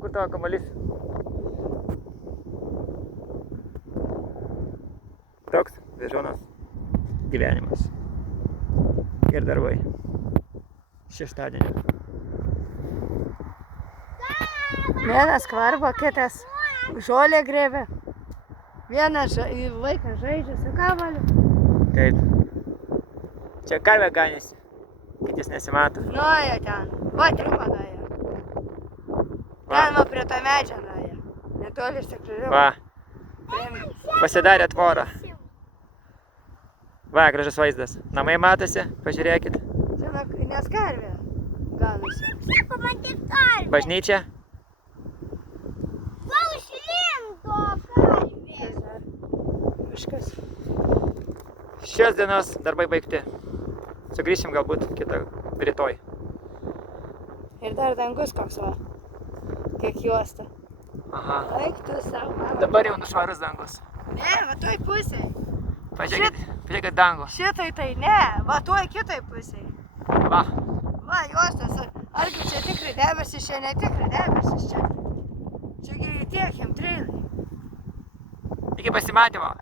Kur tavo kamuolys? Toks Vėžonos gyvenimas ir darbai šeštadienį. Vienas kvarba, kitas žolę grėbė. Vienas vaikas žaidžia su kamuoliu. Taip. Čia karvė ganėsi, kitis nesimato. Nuėjo ten, va triuką nuėjo. Ten va prie to medžio nuėjo. Netoli stikliuko. Va, pasidarė tvorą. Va, gražus vaizdas. Namai matosi, pažiūrėkit. Čia nes karvė ganosi. Bažnyčia. Kažkas. Šios dienos darbai baigti. Sugrįšim galbūt kitą rytoj. Ir dar dangus koks va. Kiek juosta. Aha. Eik tu savo. Dabar jau nušvarus dangus. Ne, va toj pusėj. Pažiūrėkit dangų. Šitai tai ne, va toj kitoj pusėj. Va. Va juostas. Argi čia tikrai debesis, čia netikrai debesis čia. Čiagi tie chemtrailai. Iki pasimatymo.